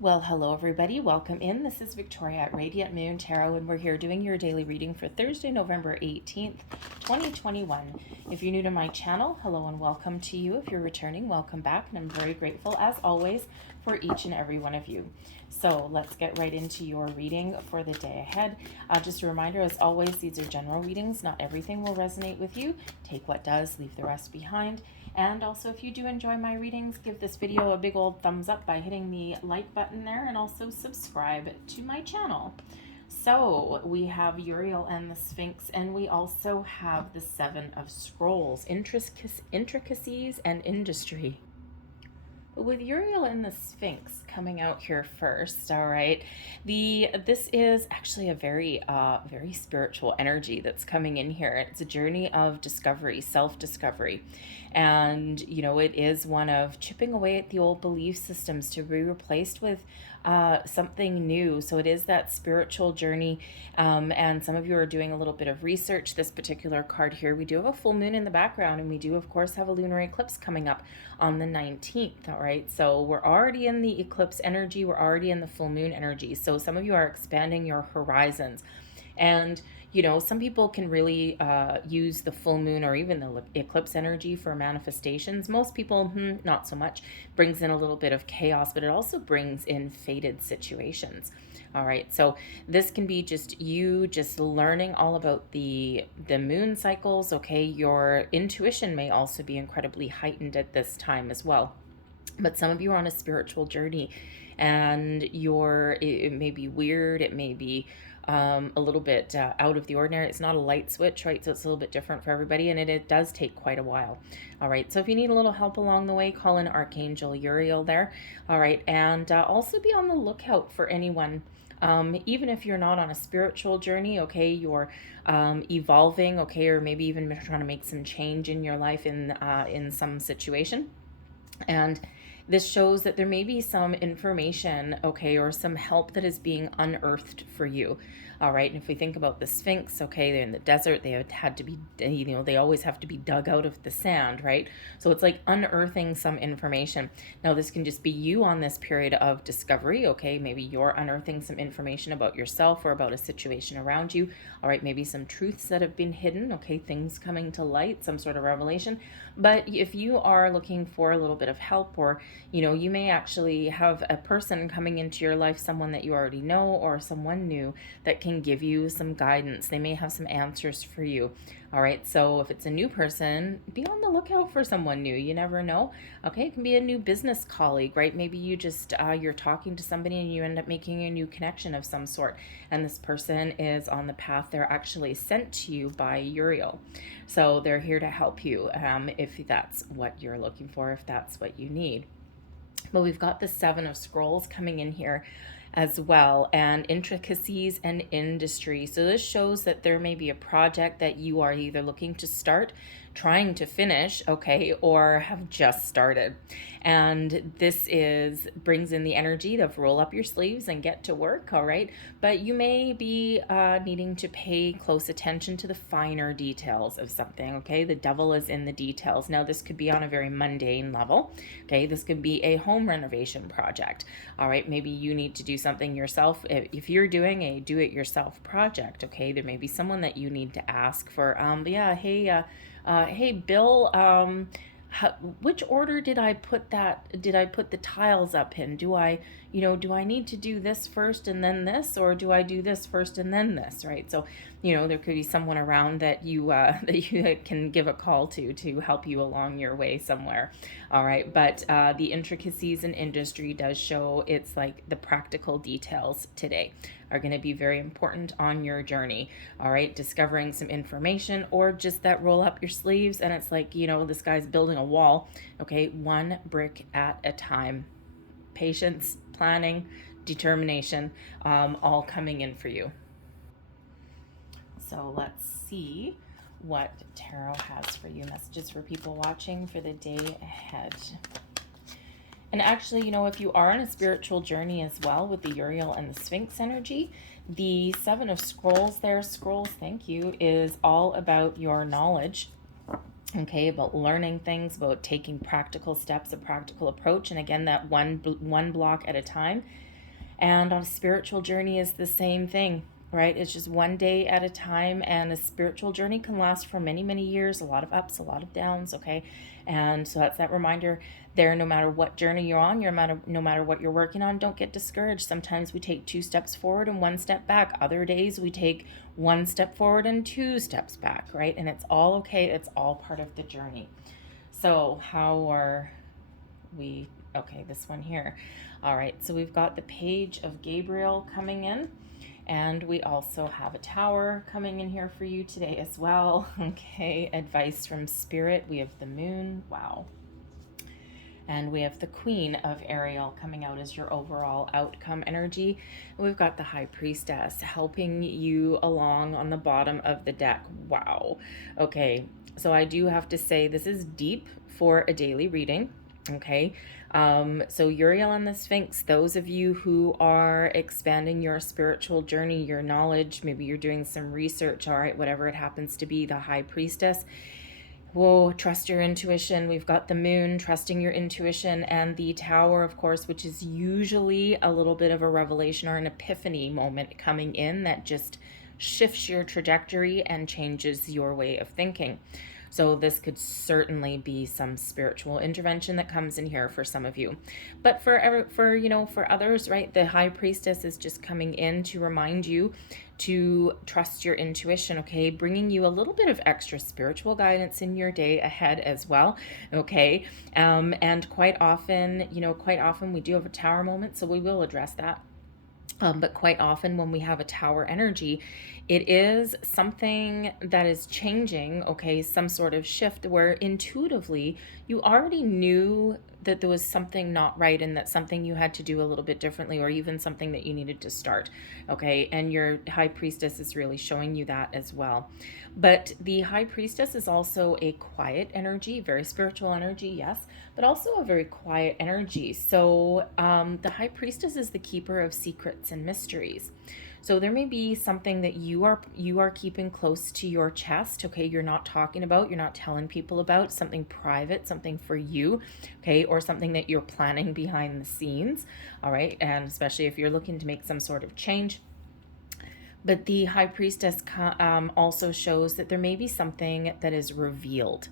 Well, hello everybody. Welcome in. This is Victoria at Radiant Moon Tarot, and we're here doing your daily reading for Thursday, November 18th, 2021. If you're new to my channel, hello and welcome to you. If you're returning, welcome back, and I'm very grateful, as always, for each and every one of you. So let's get right into your reading for the day ahead. Just a reminder, as always, these are general readings. Not everything will resonate with you. Take what does, leave the rest behind. And also, if you do enjoy my readings, give this video a big old thumbs up by hitting the like button there, and also subscribe to my channel. So we have Uriel and the Sphinx, and we also have the Seven of Scrolls, intricacies and industry. With Uriel and the Sphinx coming out here first, all right, this is actually a very very spiritual energy that's coming in here. It's a journey of discovery, self-discovery, and it is one of chipping away at the old belief systems to be replaced with something new. So it is that spiritual journey, and some of you are doing a little bit of research. This particular card here, we do have a full moon in the background, and we do of course have a lunar eclipse coming up on the 19th. All right, so we're already in the eclipse energy, we're already in the full moon energy. So some of you are expanding your horizons, and some people can really use the full moon or even the eclipse energy for manifestations. Most people, not so much. Brings in a little bit of chaos, but it also brings in fated situations. All right, so this can be just you just learning all about the moon cycles. Okay, your intuition may also be incredibly heightened at this time as well. But some of you are on a spiritual journey, and it may be weird, it may be a little bit out of the ordinary. It's not a light switch, right? So it's a little bit different for everybody, and it does take quite a while. All right, so if you need a little help along the way, call in Archangel Uriel there. All right, and also be on the lookout for anyone. Even if you're not on a spiritual journey, okay, you're evolving, okay, or maybe even trying to make some change in your life in some situation. And this shows that there may be some information, okay, or some help that is being unearthed for you. All right, and if we think about the Sphinx, okay, they're in the desert, they had to be, they always have to be dug out of the sand, right? So it's like unearthing some information. Now this can just be you on this period of discovery, okay? Maybe you're unearthing some information about yourself or about a situation around you. All right, maybe some truths that have been hidden, okay, things coming to light, some sort of revelation. But if you are looking for a little bit of help, or you may actually have a person coming into your life, someone that you already know or someone new, that can give you some guidance. They may have some answers for you. All right, so if it's a new person, be on the lookout for someone new. You never know. Okay, it can be a new business colleague, right? Maybe you just you're talking to somebody and you end up making a new connection of some sort, and this person is on the path. They're actually sent to you by Uriel, so they're here to help you if that's what you're looking for, if that's what you need. But we've got the Seven of Scrolls coming in here as well, and intricacies and industry. So this shows that there may be a project that you are either looking to start, trying to finish, okay, or have just started. And this brings in the energy of roll up your sleeves and get to work. All right, but you may be needing to pay close attention to the finer details of something. Okay, the devil is in the details. Now this could be on a very mundane level. Okay, this could be a home renovation project. All right, maybe you need to do something yourself. If you're doing a do-it-yourself project, okay, there may be someone that you need to ask for. Hey Bill, which order did I put the tiles up in? Do I need to do this first and then this, or do I do this first and then this, right? So there could be someone around that you that you can give a call to help you along your way somewhere. All right, but the intricacies in industry does show it's like the practical details today are going to be very important on your journey. All right, discovering some information, or just that roll up your sleeves and it's like, this guy's building a wall. Okay, one brick at a time. Patience, planning, determination, all coming in for you. So let's see what tarot has for you. Messages for people watching for the day ahead. And actually, if you are on a spiritual journey as well with the Uriel and the Sphinx energy, the Seven of Scrolls there, scrolls, thank you, is all about your knowledge. Okay, about learning things, about taking practical steps, a practical approach. And again, that one block at a time. And on a spiritual journey is the same thing, right? It's just one day at a time, and a spiritual journey can last for many, many years, a lot of ups, a lot of downs, okay? And so that's that reminder there, no matter what journey you're on, no matter what you're working on, don't get discouraged. Sometimes we take 2 steps forward and 1 step back. Other days we take 1 step forward and 2 steps back, right? And it's all okay. It's all part of the journey. So how are we? Okay, this one here. All right, so we've got the page of Gabriel coming in, and we also have a tower coming in here for you today as well. Okay, advice from Spirit. We have the moon. Wow. And we have the Queen of Ariel coming out as your overall outcome energy. And we've got the High Priestess helping you along on the bottom of the deck. Wow. Okay, so I do have to say this is deep for a daily reading. Okay, so Uriel and the Sphinx, those of you who are expanding your spiritual journey, your knowledge, maybe you're doing some research, all right, whatever it happens to be, the High Priestess. Whoa, trust your intuition. We've got the moon, trusting your intuition, and the tower, of course, which is usually a little bit of a revelation or an epiphany moment coming in that just shifts your trajectory and changes your way of thinking. So this could certainly be some spiritual intervention that comes in here for some of you. But for others, right, the High Priestess is just coming in to remind you to trust your intuition, okay? Bringing you a little bit of extra spiritual guidance in your day ahead as well, okay? And quite often we do have a tower moment, so we will address that. But quite often when we have a tower energy, it is something that is changing, okay, some sort of shift where intuitively you already knew that there was something not right and that something you had to do a little bit differently, or even something that you needed to start, okay? And your High Priestess is really showing you that as well. But the High Priestess is also a quiet energy, very spiritual energy, yes, but also a very quiet energy. So the High Priestess is the keeper of secrets and mysteries. So there may be something that you are keeping close to your chest, okay? You're not talking about, you're not telling people about, something private, something for you, okay? Or something that you're planning behind the scenes, all right? And especially if you're looking to make some sort of change. But the High Priestess also shows that there may be something that is revealed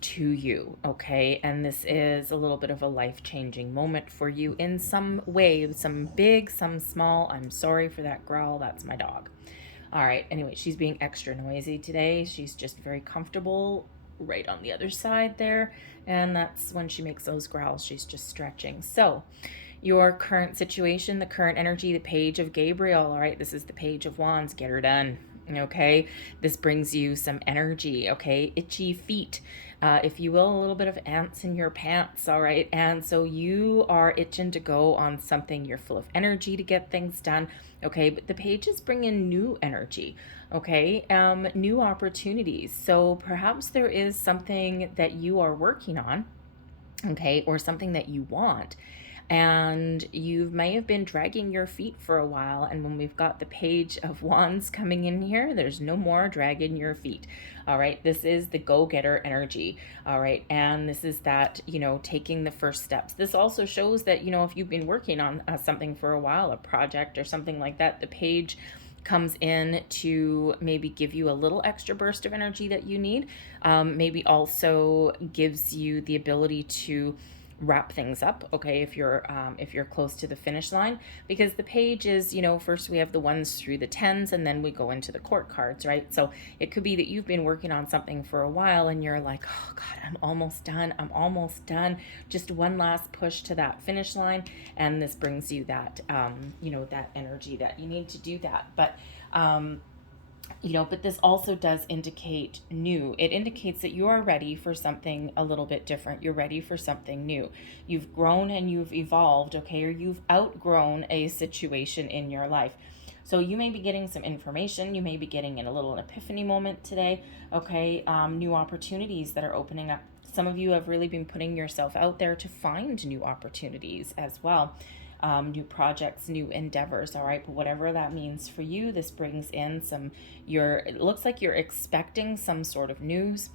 to you, okay? And this is a little bit of a life-changing moment for you in some way, some big, some small. I'm sorry for that growl. That's my dog. All right, anyway, she's being extra noisy today. She's just very comfortable right on the other side there, and that's when she makes those growls. She's just stretching. So your current situation, the current energy, the page of Gabriel, all right? This is the Page of Wands. Get her done, okay? This brings you some energy, okay? Itchy feet, if you will, a little bit of ants in your pants, all right? And so you are itching to go on something. You're full of energy to get things done, okay? But the pages bring in new energy, okay? New opportunities. So perhaps there is something that you are working on, okay, or something that you want, and you may have been dragging your feet for a while. And when we've got the Page of Wands coming in here, there's no more dragging your feet, all right? This is the go-getter energy, all right? And this is that, taking the first steps. This also shows that, if you've been working on something for a while, a project or something like that, the page comes in to maybe give you a little extra burst of energy that you need. Maybe also gives you the ability to wrap things up, okay, if you're close to the finish line, because the page is, first we have the 1s through the 10s, and then we go into the court cards, right? So it could be that you've been working on something for a while and you're like, oh God, I'm almost done, just one last push to that finish line, and this brings you that that energy that you need to do that. But but this also does indicate new. It indicates that you are ready for something a little bit different. You're ready for something new. You've grown and you've evolved, okay, or you've outgrown a situation in your life. So you may be getting some information. You may be getting in a little epiphany moment today, okay, new opportunities that are opening up. Some of you have really been putting yourself out there to find new opportunities as well. New projects, new endeavors, all right? But whatever that means for you, this brings in it looks like you're expecting some sort of news,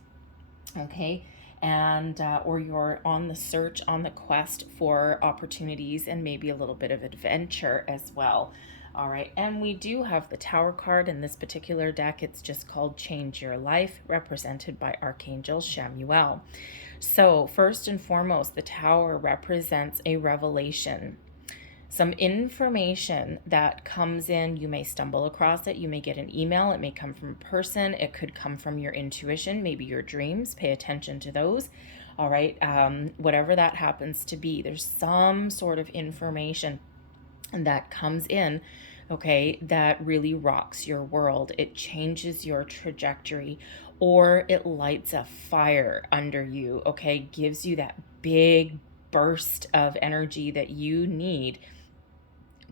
okay? and or you're on the search, on the quest for opportunities and maybe a little bit of adventure as well. All right, and we do have the Tower card in this particular deck. It's just called Change Your Life, represented by Archangel Chamuel. So first and foremost, the Tower represents a revelation, some information that comes in. You may stumble across it. You may get an email. It may come from a person. It could come from your intuition, maybe your dreams. Pay attention to those. All right. Whatever that happens to be, there's some sort of information that comes in, okay, that really rocks your world. It changes your trajectory, or it lights a fire under you, okay, gives you that big burst of energy that you need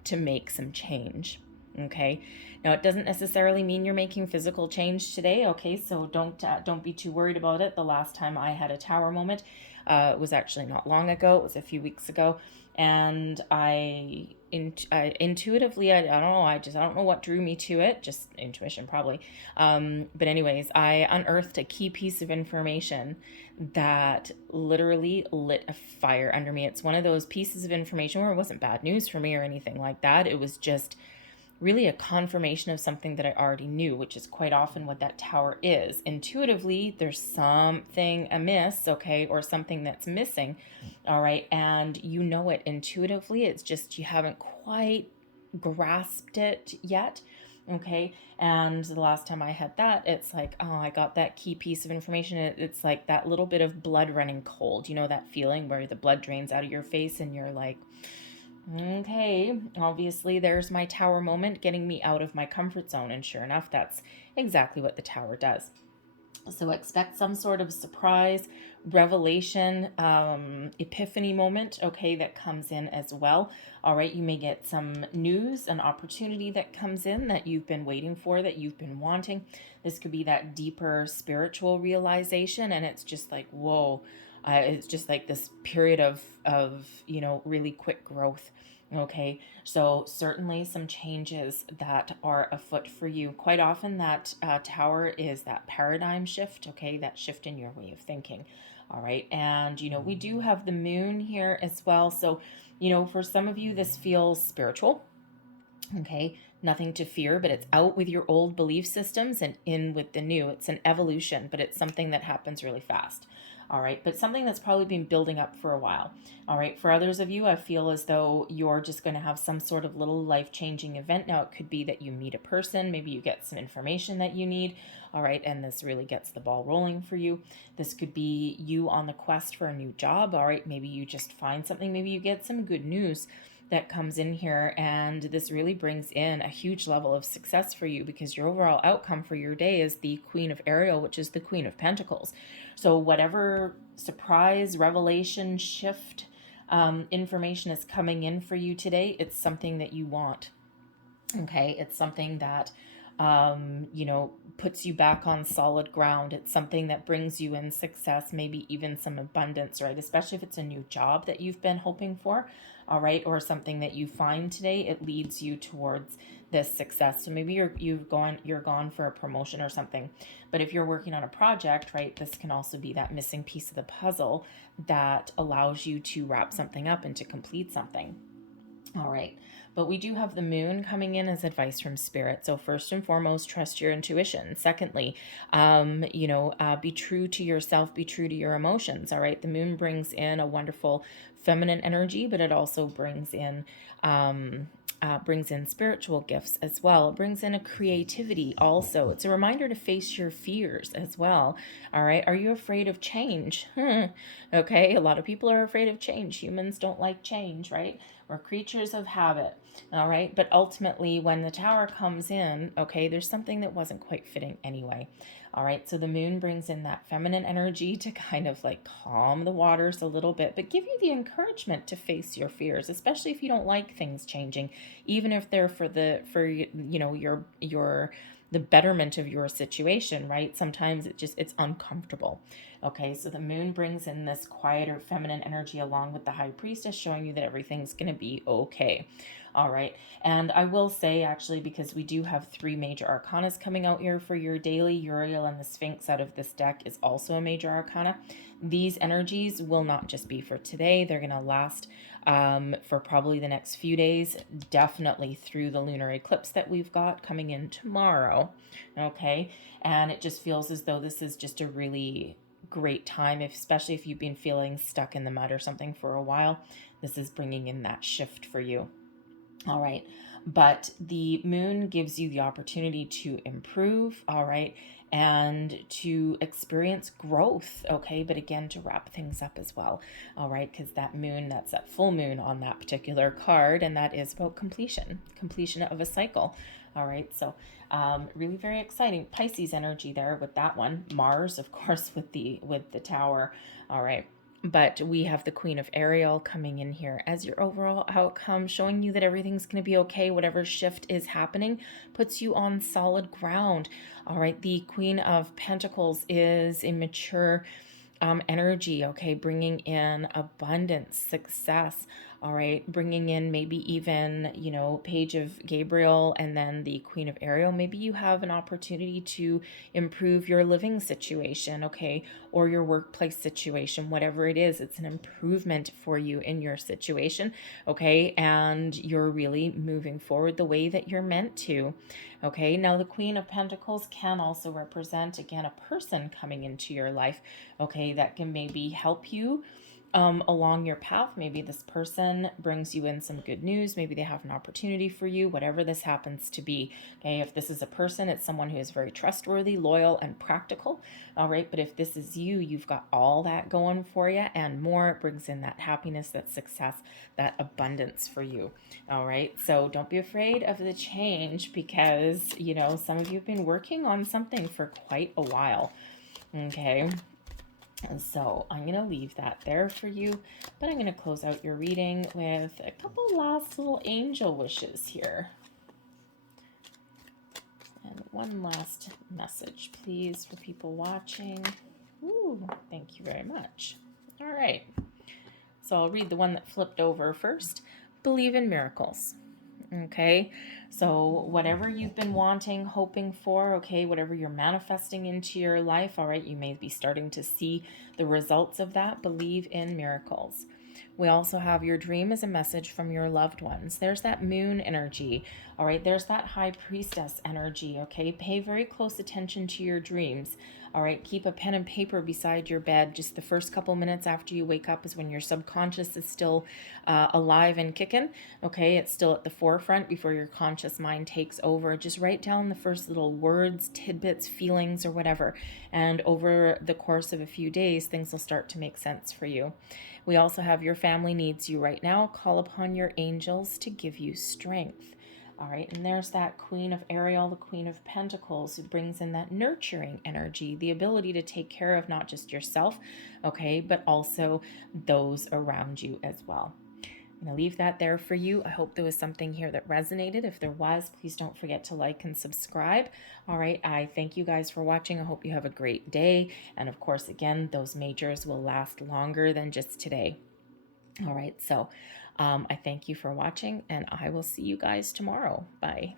to make some change. Okay, now it doesn't necessarily mean you're making physical change today. Okay, so don't be too worried about it. The last time I had a Tower moment, it was actually not long ago. It was a few weeks ago, and I intuitively, I don't know, I don't know what drew me to it, just intuition probably. But anyways, I unearthed a key piece of information that literally lit a fire under me. It's one of those pieces of information where it wasn't bad news for me or anything like that. It was just really a confirmation of something that I already knew, which is quite often what that Tower is. Intuitively, there's something amiss, okay, or something that's missing, all right, and you know it intuitively. It's just you haven't quite grasped it yet, okay. And the last time I had that, it's like, oh, I got that key piece of information. It's like that little bit of blood running cold, you know, that feeling where the blood drains out of your face and you're like, okay, obviously there's my Tower moment, getting me out of my comfort zone. And sure enough, that's exactly what the Tower does. So expect some sort of surprise, revelation, epiphany moment, okay, that comes in as well. All right, you may get some news, an opportunity that comes in that you've been waiting for, that you've been wanting. This could be that deeper spiritual realization, and it's just like, whoa. It's just like this period of really quick growth. Okay, so certainly some changes that are afoot for you. Quite often that Tower is that paradigm shift, okay, that shift in your way of thinking. All right, and we do have the moon here as well. So, for some of you, this feels spiritual. Okay, nothing to fear, but it's out with your old belief systems and in with the new. It's an evolution, but it's something that happens really fast. All right, but something that's probably been building up for a while. All right, for others of you, I feel as though you're just going to have some sort of little life-changing event. Now, it could be that you meet a person, maybe you get some information that you need. All right, and this really gets the ball rolling for you. This could be you on the quest for a new job. All right, maybe you just find something, maybe you get some good news that comes in here, and this really brings in a huge level of success for you, because your overall outcome for your day is the Queen of Ariel, which is the Queen of Pentacles. So whatever surprise, revelation, shift, information is coming in for you today, it's something that you want. Okay, it's something that puts you back on solid ground. It's something that brings you in success, maybe even some abundance, right? Especially if it's a new job that you've been hoping for, all right, or something that you find today, it leads you towards this success. So maybe you're gone for a promotion or something, but if you're working on a project, right, this can also be that missing piece of the puzzle that allows you to wrap something up and to complete something. All right. But we do have the moon coming in as advice from spirit. So first and foremost, trust your intuition. Secondly, be true to yourself, be true to your emotions. All right. The moon brings in a wonderful feminine energy, but it also brings in spiritual gifts as well. It brings in a creativity also. It's a reminder to face your fears as well. All right. Are you afraid of change? Okay. A lot of people are afraid of change. Humans don't like change, right? We're creatures of habit. All right. But ultimately, when the Tower comes in, okay, there's something that wasn't quite fitting anyway. All right. So the moon brings in that feminine energy to kind of like calm the waters a little bit, but give you the encouragement to face your fears, especially if you don't like things changing, even if they're for your the betterment of your situation, right? Sometimes it's uncomfortable. Okay, so the moon brings in this quieter feminine energy along with the high priestess, showing you that everything's going to be okay. All right. And I will say, actually, because we do have 3 major arcanas coming out here for your daily, Uriel and the Sphinx out of this deck is also a major arcana. These energies will not just be for today. They're going to last for probably the next few days, definitely through the lunar eclipse that we've got coming in tomorrow. Okay. And it just feels as though this is just a really great time, especially if you've been feeling stuck in the mud or something for a while. This is bringing in that shift for you. All right. But the moon gives you the opportunity to improve. All right. And to experience growth. Okay. But again, to wrap things up as well. All right. Because that moon, that's that full moon on that particular card. And that is about completion of a cycle. All right. So really very exciting Pisces energy there with that one. Mars, of course, with the tower. All right. But we have the Queen of Ariel coming in here as your overall outcome, showing you that everything's going to be okay. Whatever shift is happening puts you on solid ground. All right. The Queen of Pentacles is a mature energy, okay, bringing in abundance, success. All right, bringing in maybe even, Page of Gabriel and then the Queen of Ariel. Maybe you have an opportunity to improve your living situation, okay, or your workplace situation, whatever it is. It's an improvement for you in your situation, okay, and you're really moving forward the way that you're meant to, okay. Now, the Queen of Pentacles can also represent, again, a person coming into your life, okay, that can maybe help you along your path. Maybe this person brings you in some good news. Maybe they have an opportunity for you, whatever this happens to be. Okay, if this is a person, it's someone who is very trustworthy, loyal, and practical. All right, but if this is you, you've got all that going for you and more. It brings in that happiness, that success, that abundance for you. All right, so don't be afraid of the change because, some of you have been working on something for quite a while. Okay. And so I'm going to leave that there for you, but I'm going to close out your reading with a couple last little angel wishes here. And one last message, please, for people watching. Ooh, thank you very much. All right. So I'll read the one that flipped over first. Believe in miracles. Okay, so whatever you've been wanting, hoping for, okay, whatever you're manifesting into your life, all right, you may be starting to see the results of that. Believe in miracles. We also have your dream as a message from your loved ones. There's that moon energy, all right, there's that high priestess energy, okay. Pay very close attention to your dreams. All right, keep a pen and paper beside your bed. Just the first couple minutes after you wake up is when your subconscious is still alive and kicking. Okay, it's still at the forefront before your conscious mind takes over. Just write down the first little words, tidbits, feelings, or whatever. And over the course of a few days, things will start to make sense for you. We also have your family needs you right now. Call upon your angels to give you strength. All right, and there's that Queen of Ariel, the Queen of Pentacles, who brings in that nurturing energy, the ability to take care of not just yourself, okay, but also those around you as well. I'm going to leave that there for you. I hope there was something here that resonated. If there was, please don't forget to like and subscribe. All right, I thank you guys for watching. I hope you have a great day. And of course, again, those majors will last longer than just today. All right, so I thank you for watching, and I will see you guys tomorrow. Bye.